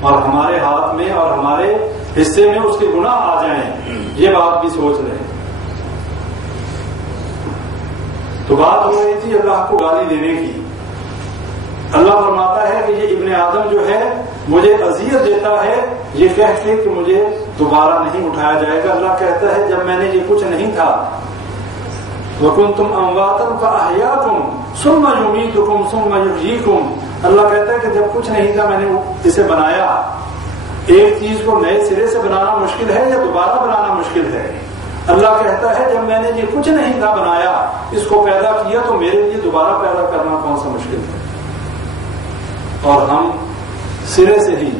اور ہمارے ہاتھ میں اور ہمارے حصے میں اس کے گناہ آ جائیں، یہ بات بھی سوچ رہے ہیں۔ تو بات ہو رہی تھی اللہ کو گالی دینے کی۔ اللہ فرماتا ہے کہ یہ ابن آدم جو ہے مجھے اذیت دیتا ہے یہ کہہ کے کہ مجھے دوبارہ نہیں اٹھایا جائے گا۔ اللہ کہتا ہے جب میں نے یہ کچھ نہیں تھا، وَكُنْتُمْ أَمْوَاتًا فَأَحْيَاكُمْ ثُمَّ يُمِيتُكُمْ ثُمَّ يُحْيِيكُمْ، اللہ کہتا ہے کہ جب کچھ نہیں تھا میں نے اسے بنایا۔ ایک چیز کو نئے سرے سے بنانا مشکل ہے یا دوبارہ بنانا مشکل ہے؟ اللہ کہتا ہے جب میں نے یہ کچھ نہیں تھا بنایا، اس کو پیدا کیا، تو میرے لیے دوبارہ پیدا کرنا کون سا مشکل ہے؟ اور ہم سرے سے ہی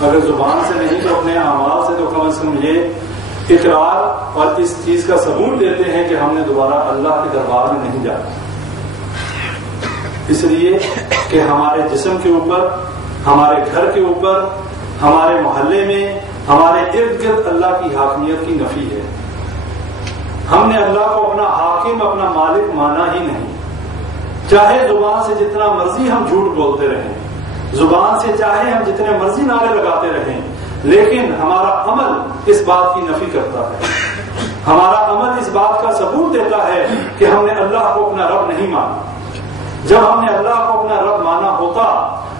اگر زبان سے نہیں تو اپنے اعمال سے تو کم از کم یہ اقرار اور اس چیز کا ثبوت دیتے ہیں کہ ہم نے دوبارہ اللہ کے دربار میں نہیں جانا، اس لیے کہ ہمارے جسم کے اوپر، ہمارے گھر کے اوپر، ہمارے محلے میں، ہمارے ارد گرد اللہ کی حاکمیت کی نفی ہے۔ ہم نے اللہ کو اپنا حاکم، اپنا مالک مانا ہی نہیں۔ چاہے زبان سے جتنا مرضی ہم جھوٹ بولتے رہیں، زبان سے چاہے ہم جتنے مرضی نعرے لگاتے رہیں، لیکن ہمارا عمل اس بات کی نفی کرتا ہے۔ ہمارا عمل اس بات کا ثبوت دیتا ہے کہ ہم نے اللہ کو اپنا رب نہیں مانا۔ جب ہم نے اللہ کو اپنا رب مانا ہوتا،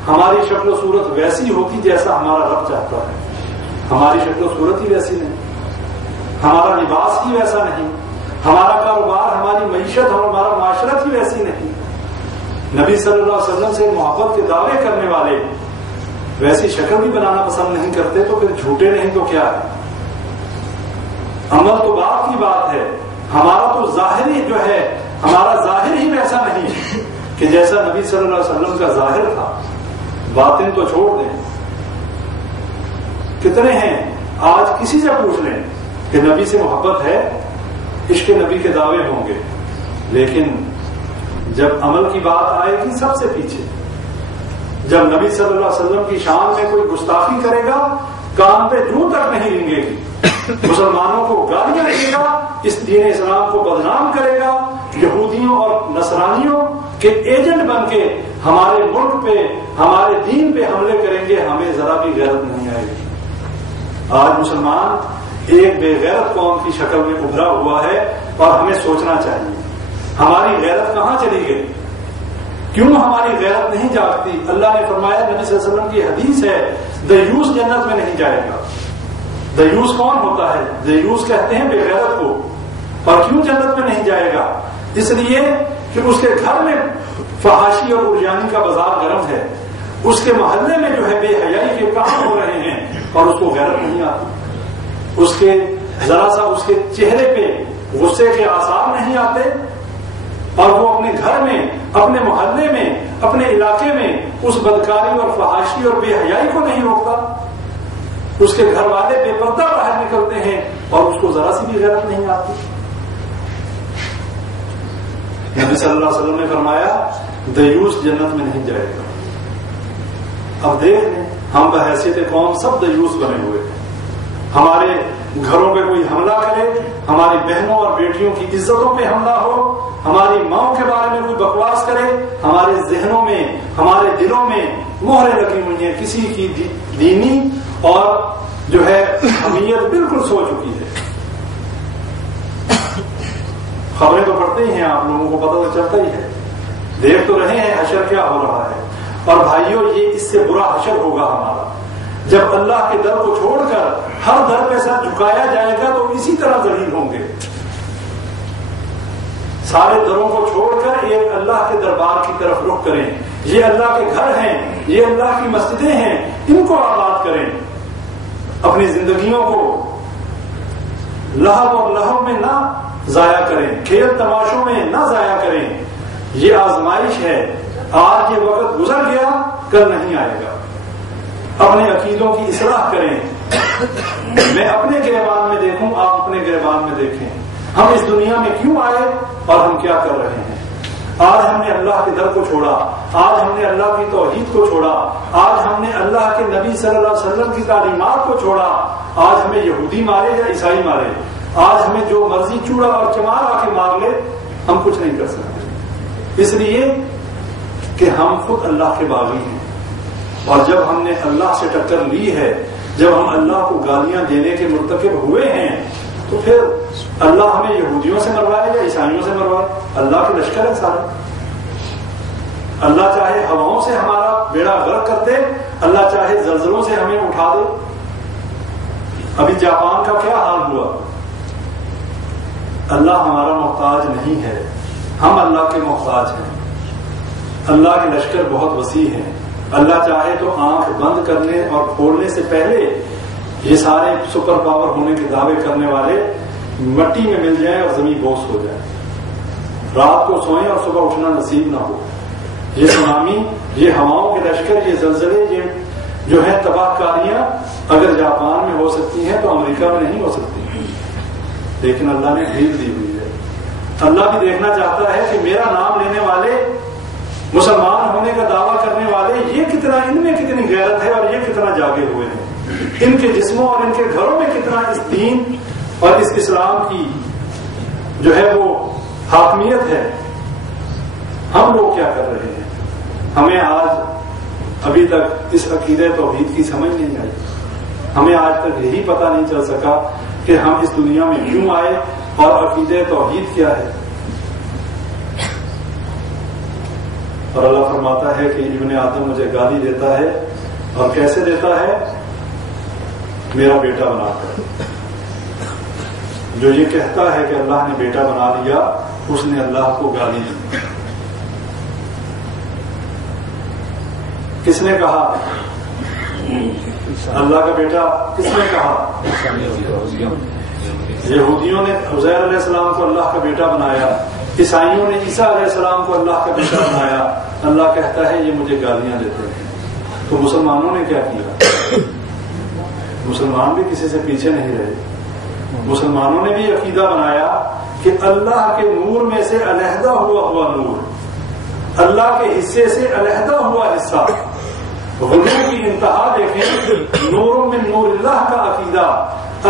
ہماری شکل و صورت ویسی ہوتی جیسا ہمارا رب چاہتا ہے۔ ہماری شکل و صورت ہی ویسی نہیں، ہمارا لباس ہی ویسا نہیں، ہمارا کاروبار، ہماری معیشت اور ہمارا معاشرت ہی ویسی نہیں۔ نبی صلی اللہ علیہ وسلم سے محبت کے دعوے کرنے والے ویسی شکل بھی بنانا پسند نہیں کرتے، تو پھر جھوٹے نہیں تو کیا ہے؟ عمل تو بات کی بات ہے، ہمارا تو ظاہری جو ہے، ہمارا ظاہر ہی ویسا نہیں کہ جیسا نبی صلی اللہ علیہ وسلم کا ظاہر تھا۔ باطن تو چھوڑ دیں، کتنے ہیں آج کسی سے پوچھ لیں کہ نبی سے محبت ہے، عشق نبی کے دعوے ہوں گے، لیکن جب عمل کی بات آئے گی سب سے پیچھے۔ جب نبی صلی اللہ علیہ وسلم کی شان میں کوئی گستاخی کرے گا، کان پہ جوں تک نہیں رنگے گی، مسلمانوں کو گالیاں دے گا، اس دین اسلام کو بدنام کرے گا، یہودیوں اور نصرانیوں کے ایجنٹ بن کے ہمارے ملک پہ، ہمارے دین پہ حملے کریں گے، ہمیں ذرا بھی غیرت نہیں آئے گی۔ آج مسلمان ایک بے غیرت قوم کی شکل میں ابھرا ہوا ہے، اور ہمیں سوچنا چاہیے ہماری غیرت کہاں چلی گئی؟ کیوں ہماری غیرت نہیں جاگتی؟ اللہ نے فرمایا، نبی صلی اللہ علیہ وسلم کی حدیث ہے، دیوس جنت میں نہیں جائے گا۔ دیوس کون ہوتا ہے؟ دیوس کہتے ہیں بے غیرت کو۔ اور کیوں جنت میں نہیں جائے گا؟ اس لیے کہ اس کے گھر میں فحاشی اور عریانی کا بازار گرم ہے، اس کے محلے میں جو ہے بے حیائی کے کام ہو رہے ہیں، اور اس کو غیرت نہیں آتی، اس کے ذرا سا اس کے چہرے پہ غصے کے آثار نہیں آتے، اور وہ اپنے گھر میں، اپنے محلے میں، اپنے علاقے میں اس بدکاری اور فحاشی اور بے حیائی کو نہیں روکتا۔ اس کے گھر والے بے پردہ باہر نکلتے ہیں اور اس کو ذرا سی بھی غیرت نہیں آتی۔ نبی صلی اللہ علیہ وسلم نے فرمایا دیوس جنت میں نہیں جائے گا۔ اب دیکھ لیں، ہم بحیثیت قوم سب دیوس بنے ہوئے ہیں۔ ہمارے گھروں پہ کوئی حملہ کرے، ہماری بہنوں اور بیٹیوں کی عزتوں پہ حملہ ہو، ہماری ماں کے بارے میں کوئی بکواس کرے، ہمارے ذہنوں میں، ہمارے دلوں میں مہریں لگی ہوئی ہیں، کسی کی دینی اور جو ہے حمیت بالکل سو چکی ہے۔ خبریں تو پڑھتے ہی ہیں، آپ لوگوں کو پتہ تو چلتا ہی ہے، دیکھ تو رہے ہیں حشر کیا ہو رہا ہے۔ اور بھائیوں، یہ اس سے برا حشر ہوگا ہمارا جب اللہ کے در کو چھوڑ کر ہر در پہ سر جھکایا جائے گا، تو اسی طرح ذلیل ہوں گے۔ سارے دروں کو چھوڑ کر ایک اللہ کے دربار کی طرف رخ کریں۔ یہ اللہ کے گھر ہیں، یہ اللہ کی مسجدیں ہیں، ان کو آباد کریں۔ اپنی زندگیوں کو لہو اور لہو میں نہ ضائع کریں، کھیل تماشوں میں نہ ضائع کریں۔ یہ آزمائش ہے، آج یہ وقت گزر گیا، کل نہیں آئے گا۔ اپنے عقیدوں کی اصلاح کریں۔ میں اپنے گریبان میں دیکھوں، آپ اپنے گریبان میں دیکھیں، ہم اس دنیا میں کیوں آئے اور ہم کیا کر رہے ہیں۔ آج ہم نے اللہ کے در کو چھوڑا، آج ہم نے اللہ کی توحید کو چھوڑا، آج ہم نے اللہ کے نبی صلی اللہ علیہ وسلم کی تعلیمات کو چھوڑا، آج ہمیں یہودی مارے یا عیسائی مارے، آج ہمیں جو مرضی چوڑا اور چمار آ کے مار لے، ہم کچھ نہیں کر سکتے، اس لیے کہ ہم خود اللہ کے باغی ہیں۔ اور جب ہم نے اللہ سے ٹکر لی ہے، جب ہم اللہ کو گالیاں دینے کے مرتکب ہوئے ہیں، تو پھر اللہ ہمیں یہودیوں سے مروائے یا عیسائیوں سے مروائے؟ اللہ کے لشکر ہے سارے. اللہ چاہے ہواؤں سے ہمارا بیڑا غرق کر دے، اللہ چاہے زلزلوں سے ہمیں اٹھا دے. ابھی جاپان کا کیا حال ہوا؟ اللہ ہمارا محتاج نہیں ہے، ہم اللہ کے محتاج ہیں. اللہ کے لشکر بہت وسیع ہیں. اللہ چاہے تو آنکھ بند کرنے اور کھولنے سے پہلے یہ سارے سپر پاور ہونے کے دعوے کرنے والے مٹی میں مل جائیں اور زمین بوس ہو جائے، رات کو سوئیں اور صبح اٹھنا نصیب نہ ہو. یہ سونامی، یہ ہواؤں کے لشکر، یہ زلزلے، یہ جو ہے تباہ کاریاں اگر جاپان میں ہو سکتی ہیں تو امریکہ میں نہیں ہو سکتی. لیکن اللہ نے ڈھیل دی ہوئی ہے. اللہ بھی دیکھنا چاہتا ہے کہ میرا نام لینے والے، مسلمان ہونے کا دعویٰ کرنے والے، یہ کتنا، ان میں کتنی غیرت ہے اور یہ کتنا جاگے ہوئے ہیں، ان کے جسموں اور ان کے گھروں میں کتنا اس دین اور اس اسلام کی جو ہے وہ حاکمیت ہے. ہم لوگ کیا کر رہے ہیں؟ ہمیں آج ابھی تک اس عقیدہ توحید کی سمجھ نہیں آئی. ہمیں آج تک یہی پتہ نہیں چل سکا کہ ہم اس دنیا میں کیوں آئے اور عقیدہ توحید کیا ہے. اور اللہ فرماتا ہے کہ ابن آدم مجھے گالی دیتا ہے، اور کیسے دیتا ہے؟ میرا بیٹا بنا کر. جو یہ کہتا ہے کہ اللہ نے بیٹا بنا دیا، اس نے اللہ کو گالی دی. کس نے کہا اللہ کا بیٹا؟ کس نے کہا؟ یہودیوں نے عزیر علیہ السلام کو اللہ کا بیٹا بنایا، عیسائیوں نے عیسیٰ علیہ السلام کو اللہ کا بیٹا بنایا. اللہ کہتا ہے یہ مجھے گالیاں دیتے ہیں. تو مسلمانوں نے کیا کیا؟ مسلمان بھی کسی سے پیچھے نہیں رہے. مسلمانوں نے بھی عقیدہ بنایا کہ اللہ کے نور میں سے علیحدہ ہوا نور، اللہ کے حصے سے علیحدہ ہوا حصہ. غلو کی انتہا دیکھیں، نور من نور اللہ کا عقیدہ،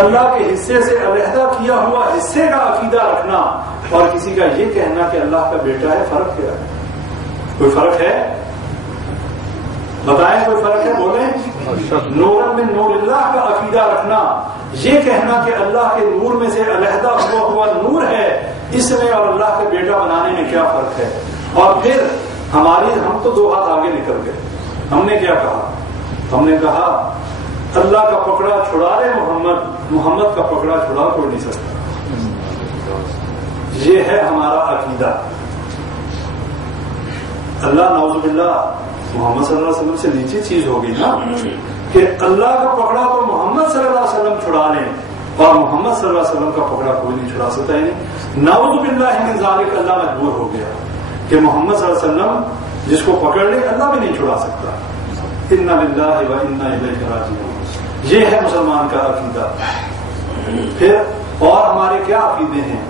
اللہ کے حصے سے علیحدہ کیا ہوا حصے کا عقیدہ رکھنا، اور کسی کا یہ کہنا کہ اللہ کا بیٹا ہے. فرق کیا ہے؟ کوئی فرق ہے؟ بتائیں کوئی فرق ہے؟ بولیں. نور من نور اللہ کا عقیدہ رکھنا، یہ کہنا کہ اللہ کے نور میں سے علیحدہ ہوا نور ہے، اس میں اور اللہ کا بیٹا بنانے میں کیا فرق ہے؟ اور پھر ہم تو 2 ہاتھ آگے نکل گئے. ہم نے کیا کہا؟ ہم نے کہا اللہ کا پکڑا چھڑا لے محمد کا پکڑا چھڑا کوئی نہیں سکتا. یہ ہے ہمارا عقیدہ. اللہ نعوذ باللہ محمد صلی اللہ علیہ وسلم سے نیچی چیز ہوگی نا کہ اللہ کا پکڑا تو محمد صلی اللہ علیہ وسلم چھڑا لیں، اور محمد صلی اللہ علیہ وسلم کا پکڑا کوئی نہیں چھڑا سکتا. یعنی نعوذ باللہ من ذالک اللہ مجبور ہو گیا کہ محمد صلی اللہ علیہ وسلم جس کو پکڑ لے اللہ بھی نہیں چھڑا سکتا. انا للہ و انا الیہ راجعون. یہ ہے مسلمان کا عقیدہ. پھر اور ہمارے کیا عقیدے ہیں؟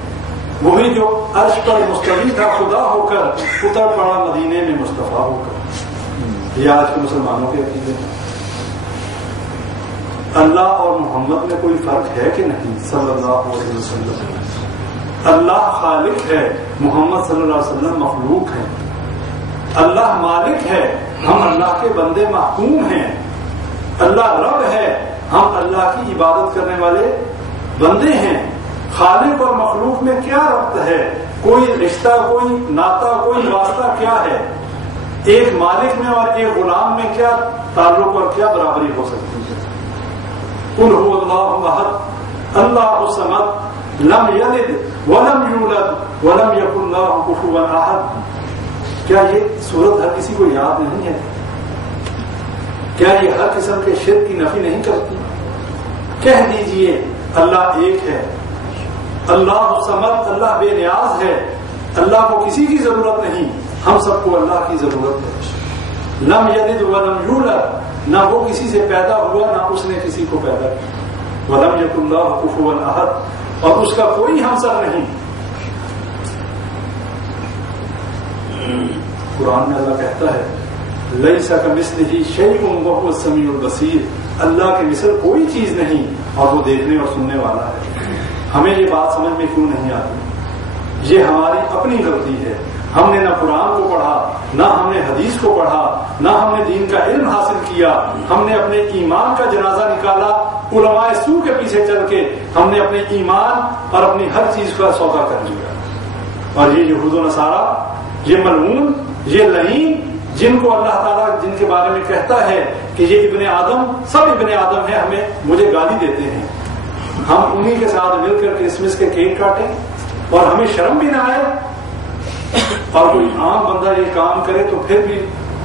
وہی جو عرش پر مستوی تھا خدا ہو کر، اتر پڑا مدینے میں مصطفیٰ ہو کر. یہ آج کے مسلمانوں کے عقیدے ہیں. اللہ اور محمد میں کوئی فرق ہے کہ نہیں؟ صلی اللہ علیہ وسلم. اللہ خالق ہے، محمد صلی اللہ علیہ وسلم مخلوق ہے. اللہ مالک ہے، ہم اللہ کے بندے محکوم ہیں. اللہ رب ہے، ہم اللہ کی عبادت کرنے والے بندے ہیں. خالق اور مخلوق میں کیا ربط ہے؟ کوئی رشتہ، کوئی ناتا، کوئی واسطہ کیا ہے؟ ایک مالک میں اور ایک غلام میں کیا تعلق اور کیا برابری ہو سکتی ہے؟ قل هو اللہ احد اللہ الصمد لم یلد ولم یولد ولم یکن له کفوا احد. کیا یہ صورت ہر کسی کو یاد نہیں ہے؟ کیا یہ ہر قسم کے شرک کی نفی نہیں کرتی؟ کہہ دیجئے اللہ ایک ہے، اللہ الصمد، اللہ بے نیاز ہے، اللہ کو کسی کی ضرورت نہیں، ہم سب کو اللہ کی ضرورت ہے. لم یلد ولم یولد، نہ وہ کسی سے پیدا ہوا نہ اس نے کسی کو پیدا کیا. ولم یکن له کفوا احد، اور اس کا کوئی ہمسر نہیں. قرآن میں اللہ کہتا ہے لیس کمثلہ شیء وہو السمیع البصیر. اللہ کے مثل کوئی چیز نہیں اور وہ دیکھنے اور سننے والا ہے. ہمیں یہ بات سمجھ میں کیوں نہیں آتی؟ یہ ہماری اپنی غلطی ہے. ہم نے نہ قرآن کو پڑھا، نہ ہم نے حدیث کو پڑھا، نہ ہم نے دین کا علم حاصل کیا، ہم نے اپنے ایمان کا جنازہ نکالا علماء سو کے پیچھے چل کے، ہم نے اپنے ایمان اور اپنی ہر چیز کا سودا کر لیا۔ اور یہ یہود و نصارہ، یہ ملعون، یہ لعین، جن کو اللہ تعالیٰ جن کے بارے میں کہتا ہے کہ یہ ابن آدم، سب ابن آدم ہیں، مجھے گالی دیتے ہیں، ہم انہی کے ساتھ مل کر کرسمس کے کیک کاٹیں اور ہمیں شرم بھی نہ آئے؟ اور کوئی عام بندہ یہ کام کرے تو پھر بھی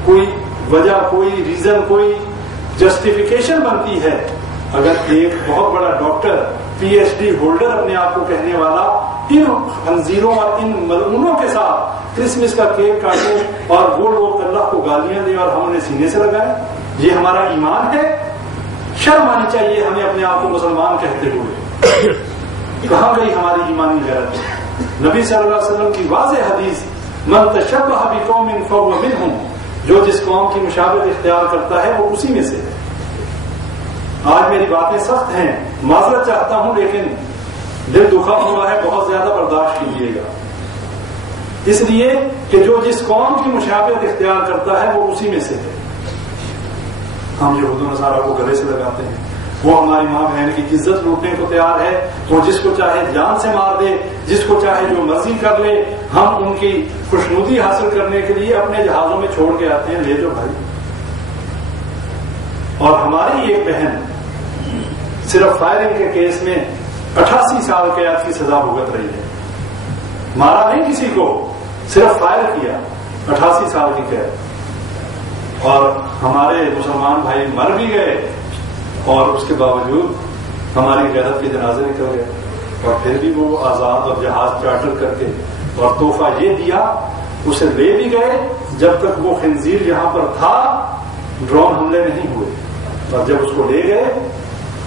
کوئی وجہ، کوئی ریزن، کوئی جسٹیفیکیشن بنتی ہے۔ اگر ایک بہت بڑا doctor, P H D holder اپنے آپ کو کہنے والا ان خنزیروں اور ان ملعونوں کے ساتھ کرسمس کا کیک کاٹے اور وہ لوگ اللہ کو گالیاں دیں اور ہم انہیں سینے سے لگائیں، یہ ہمارا ایمان ہے؟ شرم آنی چاہیے ہمیں اپنے آپ کو مسلمان کہتے ہوئے۔ کہاں گئی ہماری ایمانی غیرت؟ نبی صلی اللہ علیہ وسلم کی واضح حدیث، من تشبہ بقوم فہو منہم، جو جس قوم کی مشابہت اختیار کرتا ہے وہ اسی میں سے ہے۔ آج میری باتیں سخت ہیں، معذرت چاہتا ہوں، لیکن دل دکھا ہوا ہے، بہت زیادہ برداشت کیجیے گا، اس لیے کہ جو جس قوم کی مشابہت اختیار کرتا ہے وہ اسی میں سے ہے۔ ہم یہود و نصارہ کو گلے سے لگاتے ہیں، وہ ہماری ماں بہن کی عزت لوٹنے کو تیار ہے، وہ جس کو چاہے جان سے مار دے، جس کو چاہے جو مرضی کر لے، ہم ان کی خوشنودی حاصل کرنے کے لیے اپنے جہازوں میں چھوڑ کے آتے ہیں، لے جو بھائی۔ اور ہماری ایک بہن صرف فائرنگ کے کیس میں 88 سال قید کی سزا بھگت رہی ہے، مارا نہیں کسی کو، صرف فائر کیا، 88 سال کی قید۔ اور ہمارے مسلمان بھائی مر بھی گئے اور اس کے باوجود ہماری غیرت کے جنازے نکل گئے، اور پھر بھی وہ آزاد اور جہاز چارٹر کر کے اور تحفہ یہ دیا، اسے لے بھی گئے، جب تک وہ خنزیر یہاں پر تھا ڈرون حملے نہیں ہوئے، اور جب اس کو لے گئے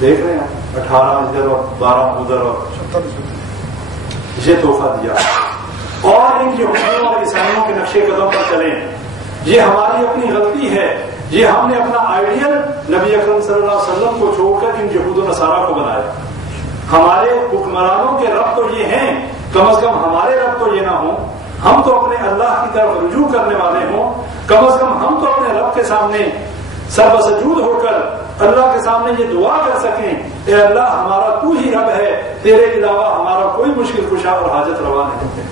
دیکھ رہے ہیں 18 ادھر اور 12 ادھر اور یہ تحفہ دیا۔ اور ان یہودیوں اور عیسائیوں کے نقشے قدم پر چلیں، یہ ہماری اپنی غلطی ہے، یہ ہم نے اپنا آئیڈیل نبی اکرم صلی اللہ علیہ وسلم کو چھوڑ کر ان یہود و نصارہ کو بنایا۔ ہمارے حکمرانوں کے رب تو یہ ہیں، کم از کم ہمارے رب تو یہ نہ ہوں، ہم تو اپنے اللہ کی طرف رجوع کرنے والے ہوں، کم از کم ہم تو اپنے رب کے سامنے سر بسجود ہو کر اللہ کے سامنے یہ دعا کر سکیں، اے اللہ ہمارا تو ہی رب ہے، تیرے علاوہ ہمارا کوئی مشکل کشا اور حاجت روا نہیں ہے۔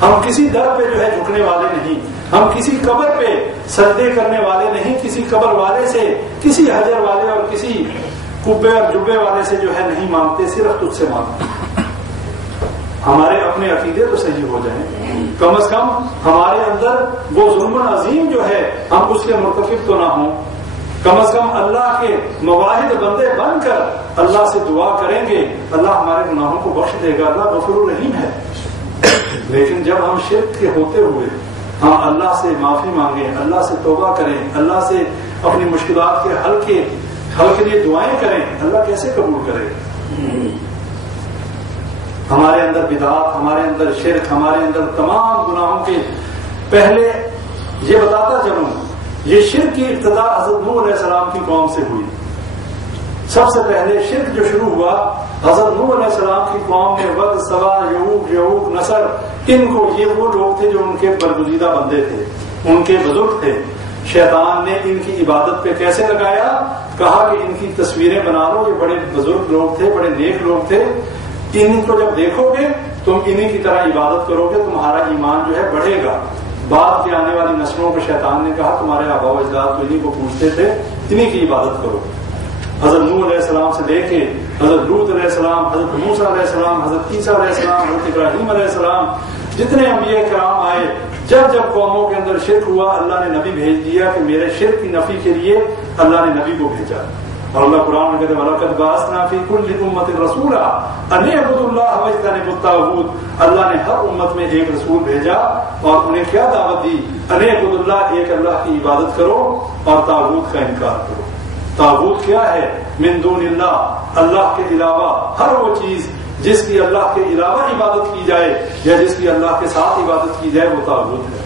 ہم کسی در پہ جو ہے جھکنے والے نہیں، ہم کسی قبر پہ سجدے کرنے والے نہیں، کسی قبر والے سے، کسی حجر والے اور کسی کبے اور جبے والے سے جو ہے نہیں مانگتے، صرف تجھ سے مانگتے۔ ہمارے اپنے عقیدے تو صحیح ہو جائیں، کم از کم ہمارے اندر وہ ظلم عظیم جو ہے ہم اس کے مرتکب تو نہ ہوں، کم از کم اللہ کے مواحد بندے بن کر اللہ سے دعا کریں گے، اللہ ہمارے گناہوں کو بخش دے گا، اللہ غفور الرحیم ہے۔ لیکن جب ہم شرک کے ہوتے ہوئے ہم اللہ سے معافی مانگیں، اللہ سے توبہ کریں، اللہ سے اپنی مشکلات کے حل کے لیے دعائیں کریں، اللہ کیسے قبول کرے گا؟ ہمارے اندر بدعات، ہمارے اندر شرک، ہمارے اندر تمام گناہوں کے پہلے یہ بتاتا چلوں، یہ شرک کی ابتدا حضرت نوح علیہ السلام کی قوم سے ہوئی۔ سب سے پہلے شرک جو شروع ہوا حضرت نوح علیہ السلام کی قوم میں ود، سوا، یعوق، نصر، ان کو، یہ وہ لوگ تھے جو ان کے برگزیدہ بندے تھے، ان کے بزرگ تھے۔ شیطان نے ان کی عبادت پہ کیسے لگایا؟ کہا کہ ان کی تصویریں بنا لو، یہ بڑے بزرگ لوگ تھے، بڑے نیک لوگ تھے، ان کو جب دیکھو گے تم انہی کی طرح عبادت کرو گے، تمہارا ایمان جو ہے بڑھے گا۔ بعد کے آنے والی نسلوں کو شیطان نے کہا تمہارے آباء و اجداد تو انہی کو پوچھتے تھے، انہی کی عبادت کرو۔ حضرت نوح علیہ السلام سے لے کے حضرت لوط علیہ السلام، حضرت موسیٰ علیہ السلام، حضرت عیسیٰ علیہ السلام، حضرت ابراہیم علیہ السلام، جتنے انبیاء کرام آئے، جب جب قوموں کے اندر شرک ہوا اللہ نے نبی بھیج دیا کہ میرے شرک کی نفی کے لیے اللہ نے نبی کو بھیجا۔ اور اللہ قرآن میں کہتے ہیں وَلَقَدْ بَعَثْنَا فِي كُلِّ أُمَّةٍ رَسُولًا أَنِ اعْبُدُوا اللَّهَ وَاجْتَنِبُوا الطَّاغُوتَ۔ اللہ نے ہر امت میں ایک رسول بھیجا اور انہیں کیا دعوت دی؟ أَنِ اعْبُدُوا اللَّهَ، ایک اللہ کی عبادت کرو اور طاغوت کا انکار کرو۔ طاغوت کیا ہے؟ من دون اللہ، اللہ کے علاوہ ہر وہ چیز جس کی اللہ کے علاوہ عبادت کی جائے یا جس کی اللہ کے ساتھ عبادت کی جائے وہ طاغوت ہے۔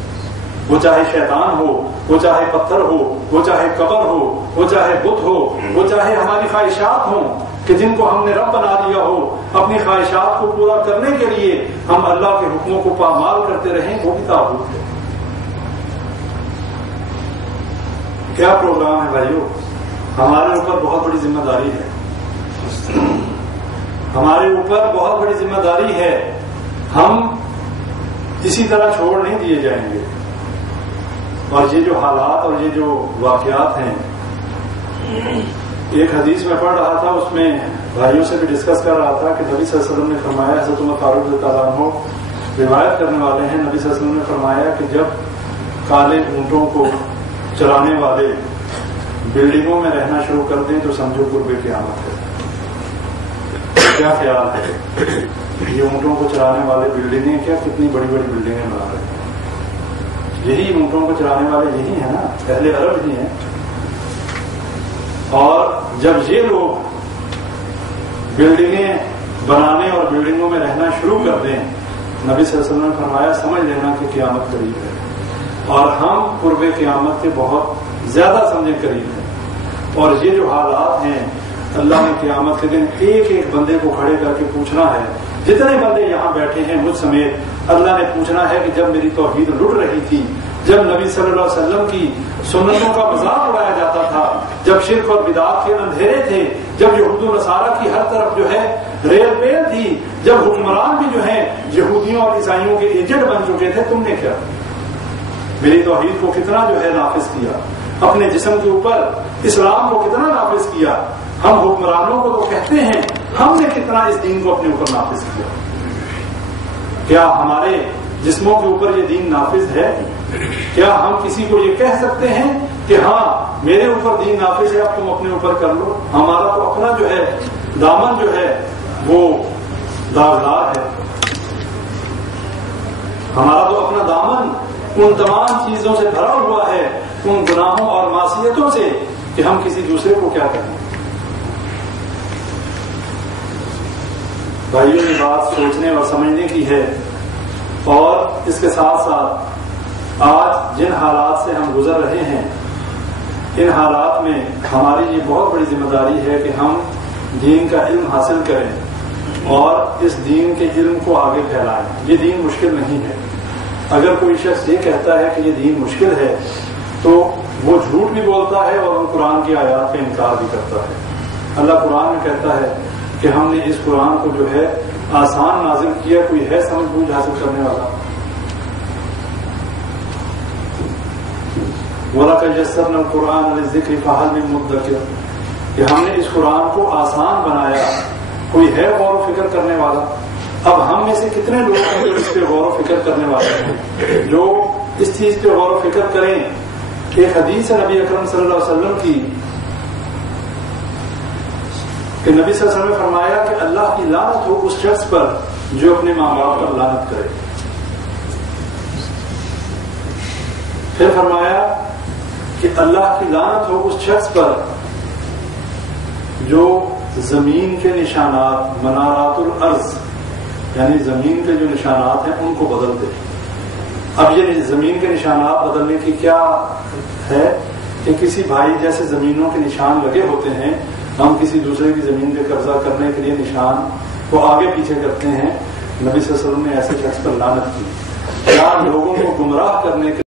وہ چاہے شیطان ہو، وہ چاہے پتھر ہو، وہ چاہے قبر ہو، وہ چاہے بت ہو، وہ چاہے ہماری خواہشات ہوں کہ جن کو ہم نے رب بنا دیا ہو، اپنی خواہشات کو پورا کرنے کے لیے ہم اللہ کے حکموں کو پامال کرتے رہیں، وہ بھی طاغوت ہے۔ کیا پروگرام ہے بھائیو؟ ہمارے اوپر بہت بڑی ذمہ داری ہے، ہمارے اوپر بہت بڑی ذمہ داری ہے، ہم اسی طرح چھوڑ نہیں دیے جائیں گے۔ اور یہ جو حالات اور یہ جو واقعات ہیں، ایک حدیث میں پڑھ رہا تھا، اس میں بھائیوں سے بھی ڈسکس کر رہا تھا کہ نبی صلی اللہ علیہ وسلم نے فرمایا، حضرت عمر فاروق رضی اللہ عنہ روایت کرنے والے ہیں، نبی صلی اللہ علیہ وسلم نے فرمایا کہ جب کالے اونٹوں کو چرانے والے بلڈنگوں میں رہنا شروع کر دیں تو سمجھو قرب قیامت ہے۔ کیا خیال ہے؟ یہ اونٹوں کو چرانے والے بلڈنگیں کیا کتنی بڑی بڑی بلڈنگیں بنا رہے ہیں؟ یہی اونٹوں کو چرانے والے یہی ہیں نا، اہل عرب ہی ہیں۔ اور جب یہ لوگ بلڈنگیں بنانے اور بلڈنگوں میں رہنا شروع کر دیں، نبی صلی اللہ علیہ وسلم نے فرمایا سمجھ لینا کہ قیامت قریب ہے، اور ہم قرب قیامت کے بہت زیادہ سمجھیں قریب ہیں۔ اور یہ جو حالات ہیں، اللہ نے قیامت کے دن ایک ایک بندے کو کھڑے کر کے پوچھنا ہے، جتنے بندے یہاں بیٹھے ہیں مجھ سمیت، اللہ نے پوچھنا ہے کہ جب میری توحید لٹ رہی تھی، جب نبی صلی اللہ علیہ وسلم کی سنتوں کا مذاق اڑایا جاتا تھا، جب شرک اور بدعات کے اندھیرے تھے، جب یہود و نصارہ کی ہر طرف جو ہے ریل پیل تھی، جب حکمران بھی جو ہیں یہودیوں اور عیسائیوں کے ایجنٹ بن چکے تھے، تم نے کیا میری توحید کو کتنا جو ہے نافذ کیا، اپنے جسم کے اوپر اسلام کو کتنا نافذ کیا؟ ہم حکمرانوں کو تو کہتے ہیں، ہم نے کتنا اس دین کو اپنے اوپر نافذ کیا؟ کیا ہمارے جسموں کے اوپر یہ دین نافذ ہے؟ کیا ہم کسی کو یہ کہہ سکتے ہیں کہ ہاں میرے اوپر دین نافذ ہے، اب تم اپنے اوپر کر لو؟ ہمارا تو اپنا جو ہے دامن جو ہے وہ داغدار ہے، ہمارا تو اپنا دامن ان تمام چیزوں سے بھرا ہوا ہے، ان گناہوں اور معصیتوں سے، کہ ہم کسی دوسرے کو کیا کہیں۔ بھائیوں یہ بات سوچنے اور سمجھنے کی ہے، اور اس کے ساتھ ساتھ آج جن حالات سے ہم گزر رہے ہیں، ان حالات میں ہماری یہ بہت بڑی ذمہ داری ہے کہ ہم دین کا علم حاصل کریں اور اس دین کے علم کو آگے پھیلائیں۔ یہ دین مشکل نہیں ہے۔ اگر کوئی شخص یہ کہتا ہے کہ یہ دین مشکل ہے تو وہ جھوٹ بھی بولتا ہے اور قرآن کی آیات پہ انکار بھی کرتا ہے۔ اللہ قرآن میں کہتا ہے کہ ہم نے اس قرآن کو جو ہے آسان نازل کیا، کوئی ہے سمجھ بوجھ حاصل کرنے والا؟ وَلَقَدْ يَسَّرْنَا الْقُرْآنَ لِلذِّكْرِ فَهَلْ مِن مُّدَّكِرٍ، کہ ہم نے اس قرآن کو آسان بنایا، کوئی ہے غور و فکر کرنے والا؟ اب ہم میں سے کتنے لوگ ہیں جو اس پہ غور و فکر کرنے والے ہیں، جو اس چیز پہ غور و فکر کریں؟ ایک حدیث ہے نبی اکرم صلی اللہ علیہ وسلم کی کہ نبی صلی اللہ علیہ وسلم نے فرمایا کہ اللہ کی لعنت ہو اس شخص پر جو اپنے ماں باپ پر لعنت کرے۔ پھر فرمایا کہ اللہ کی لعنت ہو اس شخص پر جو زمین کے نشانات، منارات الارض، یعنی زمین کے جو نشانات ہیں ان کو بدل دے۔ اب یہ زمین کے نشانات بدلنے کی کیا ہے کہ کسی بھائی جیسے زمینوں کے نشان لگے ہوتے ہیں، ہم کسی دوسرے کی زمین پہ قبضہ کرنے کے لیے نشان کو آگے پیچھے کرتے ہیں۔ نبی صلی اللہ علیہ وسلم نے ایسے شخص پر لعنت کی۔ کیا لوگوں کو گمراہ کرنے کے